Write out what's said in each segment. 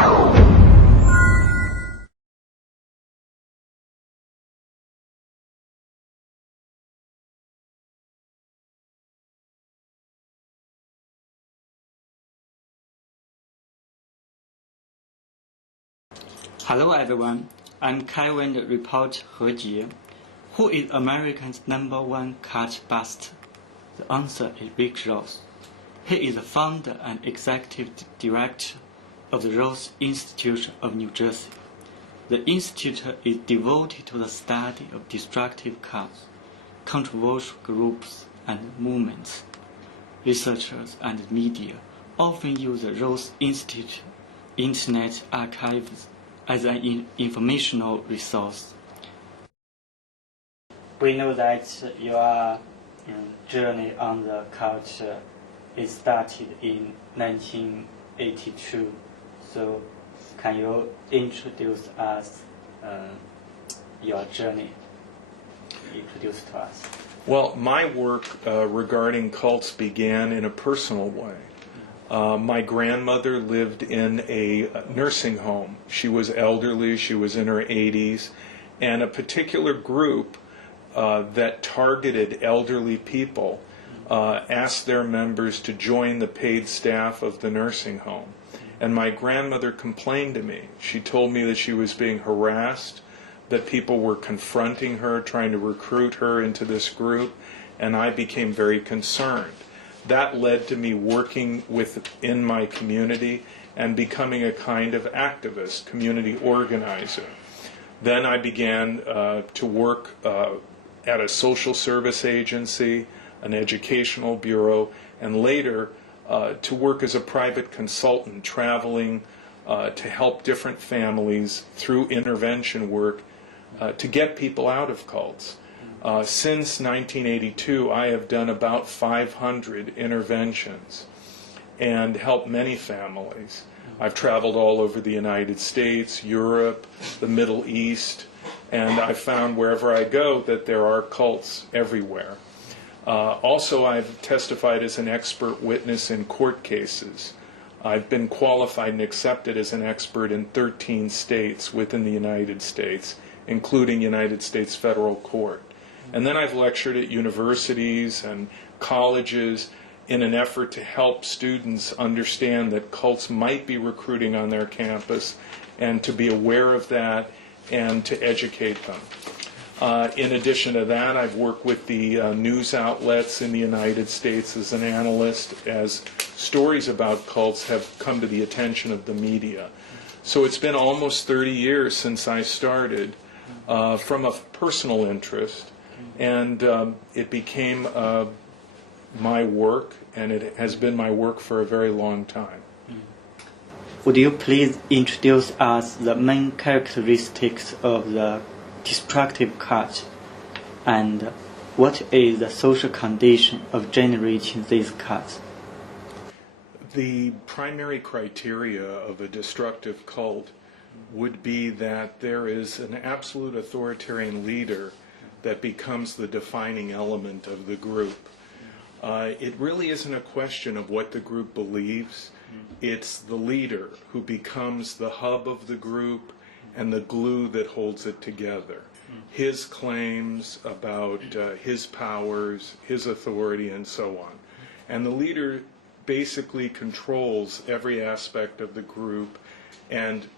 Hello everyone, I'm Kevin reporter He Jie. Who is America's #1 cult buster? The answer is Rick Ross. He is the founder and executive director of the Ross Institute of New Jersey. The institute is devoted to the study of destructive cults, controversial groups, and movements. Researchers and media often use the Ross Institute Internet archives as an informational resource. We know that your journey on the culture is started in 1982. So can you introduce us your journey? Introduce to us. Well, my work regarding cults began in a personal way. My grandmother lived in a nursing home. She was elderly, she was in her 80s, and a particular group that targeted elderly people asked their members to join the paid staff of the nursing home. And my grandmother complained to me. She told me that she was being harassed, that people were confronting her, trying to recruit her into this group, and I became very concerned. That led to me working within my community and becoming a kind of activist, community organizer. Then I began to work at a social service agency, an educational bureau, and later to work as a private consultant, traveling to help different families through intervention work to get people out of cults. Since 1982, I have done about 500 interventions and helped many families. I've traveled all over the United States, Europe, the Middle East, and I've found wherever I go that there are cults everywhere. Also, I've testified as an expert witness in court cases. I've been qualified and accepted as an expert in 13 states within the United States, including United States Federal Court. And then I've lectured at universities and colleges in an effort to help students understand that cults might be recruiting on their campus and to be aware of that and to educate them. In addition to that, I've worked with the news outlets in the United States as an analyst as stories about cults have come to the attention of the media. So it's been almost 30 years since I started from a personal interest. And it became my work, and it has been my work for a very long time. Would you please introduce us the main characteristics of the destructive cult, and what is the social condition of generating these cults? The primary criteria of a destructive cult would be that there is an absolute authoritarian leader that becomes the defining element of the group. It really isn't a question of what the group believes. It's the leader who becomes the hub of the group and the glue that holds it together. His claims about his powers, his authority, and so on. And the leader basically controls every aspect of the group and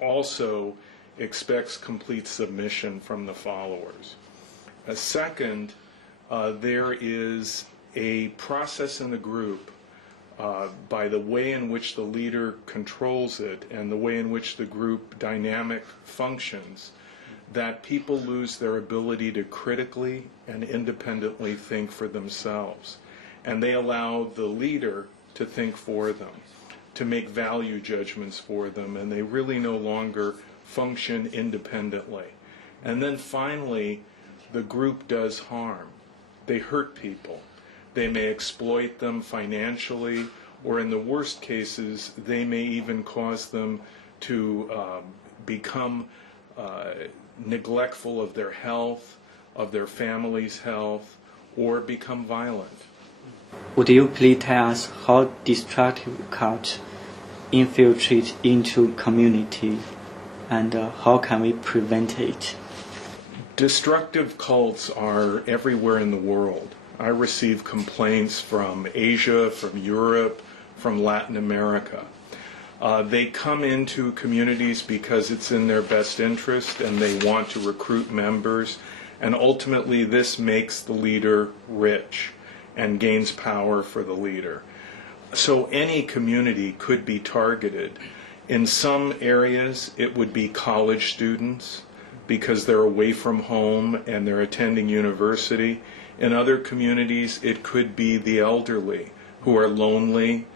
also expects complete submission from the followers. Second, there is a process in the group by the way in which the leader controls it and the way in which the group dynamic functions that people lose their ability to critically and independently think for themselves. And they allow the leader to think for them, to make value judgments for them, and they really no longer function independently. And then finally, the group does harm. They hurt people. They may exploit them financially, or in the worst cases, they may even cause them to become neglectful of their health, of their family's health, or become violent. Would you please tell us how destructive cults infiltrate into community, and how can we prevent it? Destructive cults are everywhere in the world. I receive complaints from Asia, from Europe, from Latin America. They come into communities because it's in their best interest and they want to recruit members, and ultimately this makes the leader rich and gains power for the leader. So any community could be targeted. In some areas it would be college students because they're away from home and they're attending university. In other communities it could be the elderly who are lonely.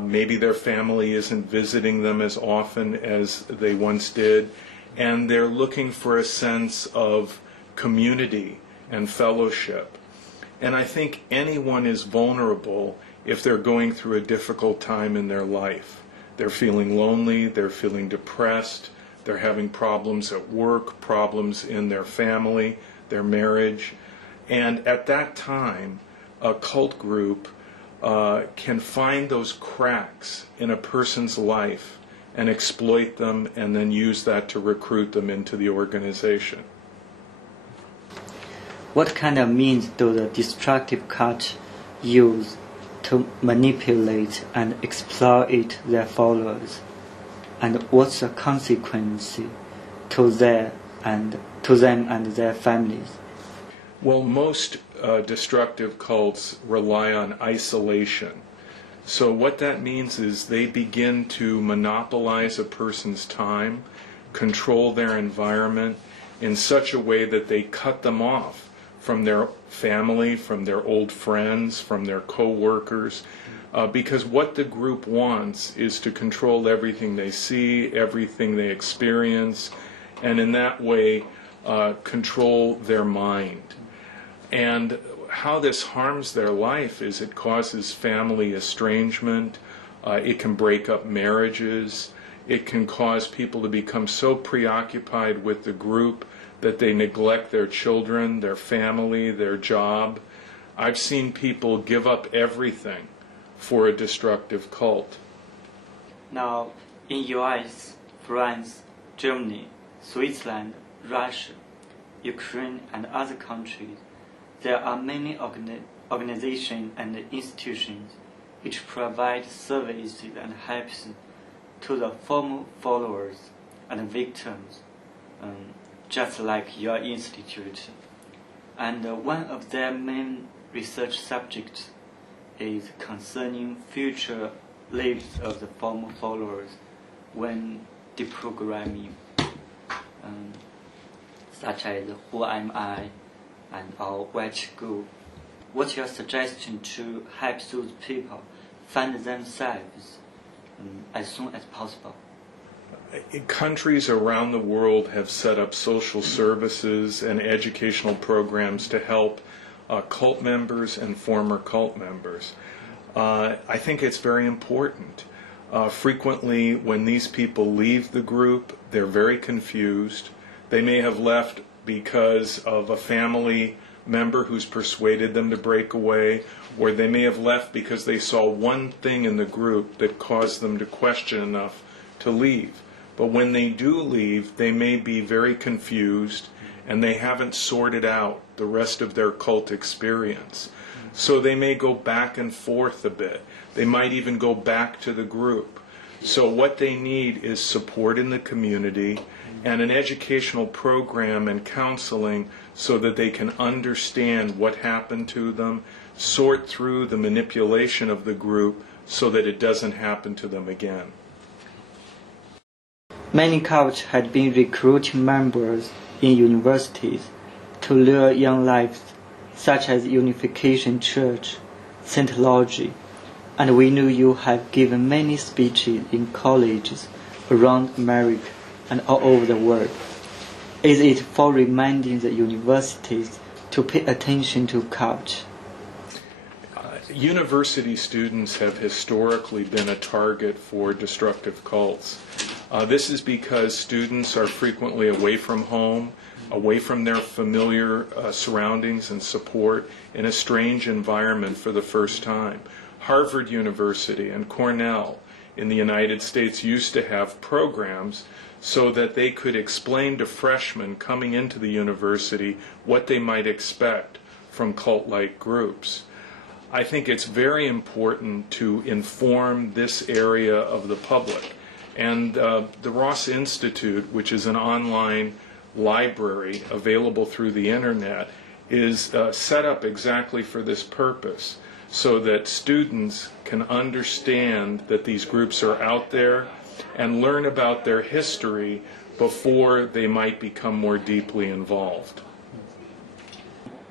Maybe their family isn't visiting them as often as they once did, and they're looking for a sense of community and fellowship. And I think anyone is vulnerable if they're going through a difficult time in their life. They're feeling lonely, they're feeling depressed, they're having problems at work, problems in their family, their marriage. And at that time, a cult group can find those cracks in a person's life and exploit them and then use that to recruit them into the organization. What kind of means do the destructive cult use to manipulate and exploit their followers? And what's the consequence to them and their families? Well, most destructive cults rely on isolation. So what that means is they begin to monopolize a person's time, control their environment in such a way that they cut them off from their family, from their old friends, from their co-workers, because what the group wants is to control everything they see, everything they experience, and in that way control their mind. And how this harms their life is it causes family estrangement, it can break up marriages, it can cause people to become so preoccupied with the group that they neglect their children, their family, their job. I've seen people give up everything for a destructive cult. Now, in US, France, Germany, Switzerland, Russia, Ukraine, and other countries, there are many organizations and institutions which provide services and helps to the former followers and victims, just like your institute. And one of their main research subjects is concerning future lives of the former followers when deprogramming, such as Who Am I and our Which Go. What's your suggestion to help those people find themselves as soon as possible? Countries around the world have set up social services and educational programs to help cult members and former cult members. I think it's very important. Frequently, when these people leave the group, they're very confused. They may have left because of a family member who's persuaded them to break away, or they may have left because they saw one thing in the group that caused them to question enough to leave. But when they do leave, they may be very confused and they haven't sorted out the rest of their cult experience. So they may go back and forth a bit. They might even go back to the group. So what they need is support in the community and an educational program and counseling so that they can understand what happened to them, sort through the manipulation of the group so that it doesn't happen to them again. Many cults had been recruiting members in universities to lure young lives, such as Unification Church, Scientology, and we know you have given many speeches in colleges around America and all over the world. Is it for reminding the universities to pay attention to cults? University students have historically been a target for destructive cults. This is because students are frequently away from home, away from their familiar surroundings and support, in a strange environment for the first time. Harvard University and Cornell in the United States used to have programs so that they could explain to freshmen coming into the university what they might expect from cult-like groups. I think it's very important to inform this area of the public. And the Ross Institute, which is an online library available through the internet, is set up exactly for this purpose, so that students can understand that these groups are out there and learn about their history before they might become more deeply involved.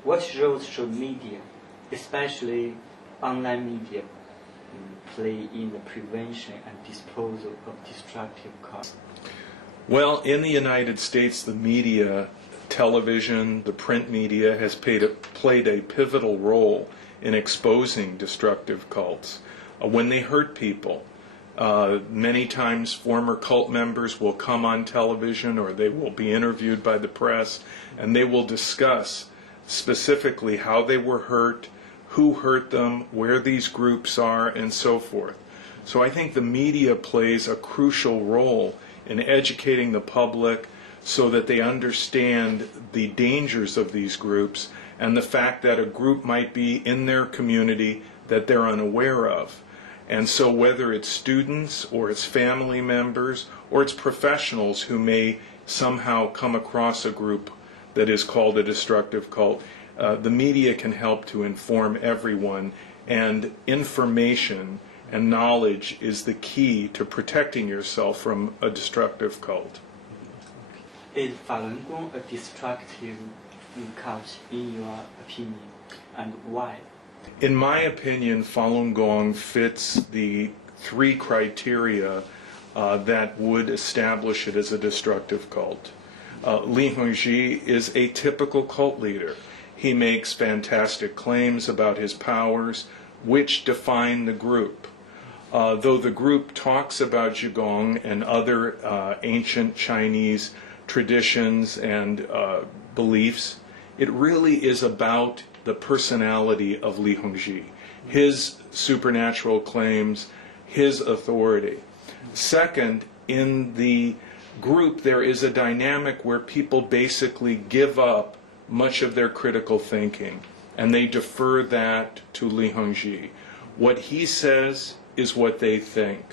What role should media, especially online media, play in the prevention and disposal of destructive cults? Well, in the United States, the media, television, the print media has played a pivotal role in exposing destructive cults. When they hurt people, many times former cult members will come on television or they will be interviewed by the press, and they will discuss specifically how they were hurt, who hurt them, where these groups are, and so forth. So I think the media plays a crucial role in educating the public so that they understand the dangers of these groups and the fact that a group might be in their community that they're unaware of. And so whether it's students or it's family members or it's professionals who may somehow come across a group that is called a destructive cult, the media can help to inform everyone, and information and knowledge is the key to protecting yourself from a destructive cult. Is Falun Gong a destructive cult in your opinion, and why? In my opinion, Falun Gong fits the three criteria that would establish it as a destructive cult. Li Hongzhi is a typical cult leader. He makes fantastic claims about his powers, which define the group. Though the group talks about Qigong and other ancient Chinese traditions and beliefs, it really is about the personality of Li Hongzhi, his supernatural claims, his authority. Second, in the group there is a dynamic where people basically give up much of their critical thinking and they defer that to Li Hongzhi. What he says is what they think,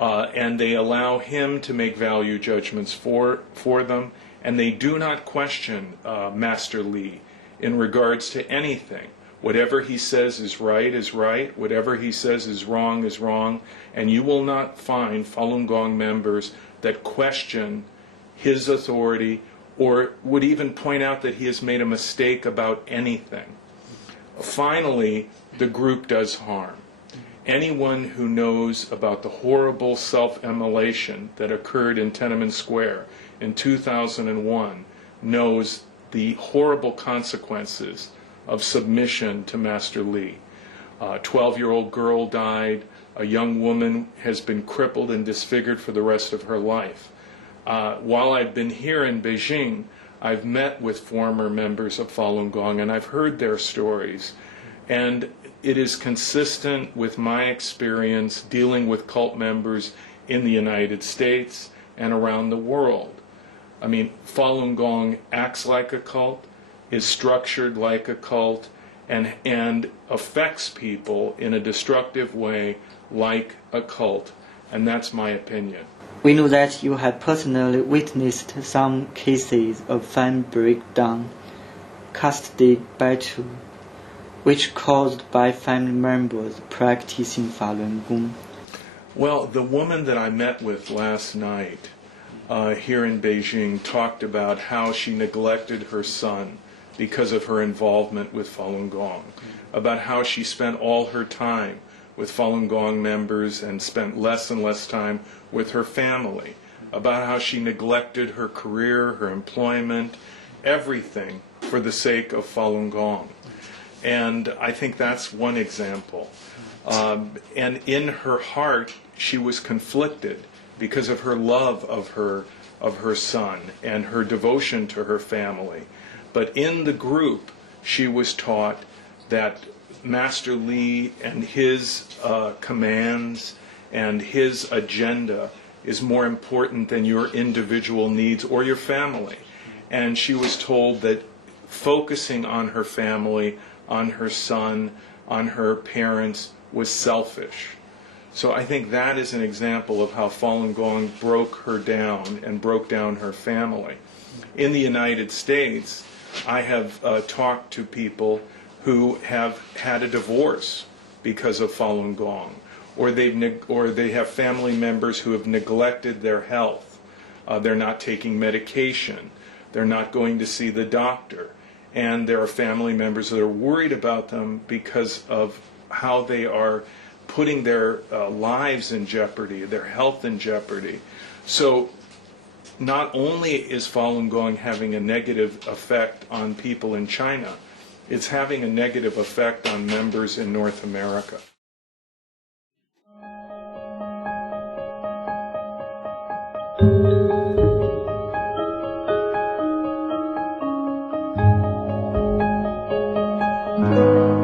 and they allow him to make value judgments for them, and they do not question Master Li in regards to anything. Whatever he says is right, whatever he says is wrong, and you will not find Falun Gong members that question his authority or would even point out that he has made a mistake about anything. Finally, the group does harm. Anyone who knows about the horrible self-immolation that occurred in Tiananmen Square in 2001 knows the horrible consequences of submission to Master Li. A 12-year-old girl died. A young woman has been crippled and disfigured for the rest of her life. While I've been here in Beijing, I've met with former members of Falun Gong and I've heard their stories. And it is consistent with my experience dealing with cult members in the United States and around the world. I mean, Falun Gong acts like a cult, is structured like a cult, and affects people in a destructive way like a cult. And that's my opinion. We know that you have personally witnessed some cases of family breakdown, custody battle, which caused by family members practicing Falun Gong. Well, the woman that I met with last night here in Beijing talked about how she neglected her son because of her involvement with Falun Gong, about how she spent all her time with Falun Gong members and spent less and less time with her family, about how she neglected her career, her employment, everything for the sake of Falun Gong. And I think that's one example. And in her heart, she was conflicted because of her love of her son and her devotion to her family. But in the group, she was taught that Master Li and his commands and his agenda is more important than your individual needs or your family. And she was told that focusing on her family, on her son, on her parents was selfish. So I think that is an example of how Falun Gong broke her down and broke down her family. In the United States, I have talked to people who have had a divorce because of Falun Gong, or they have family members who have neglected their health. They're not taking medication. They're not going to see the doctor. And there are family members that are worried about them because of how they are putting their lives in jeopardy, their health in jeopardy. So not only is Falun Gong having a negative effect on people in China, it's having a negative effect on members in North America. Thank you.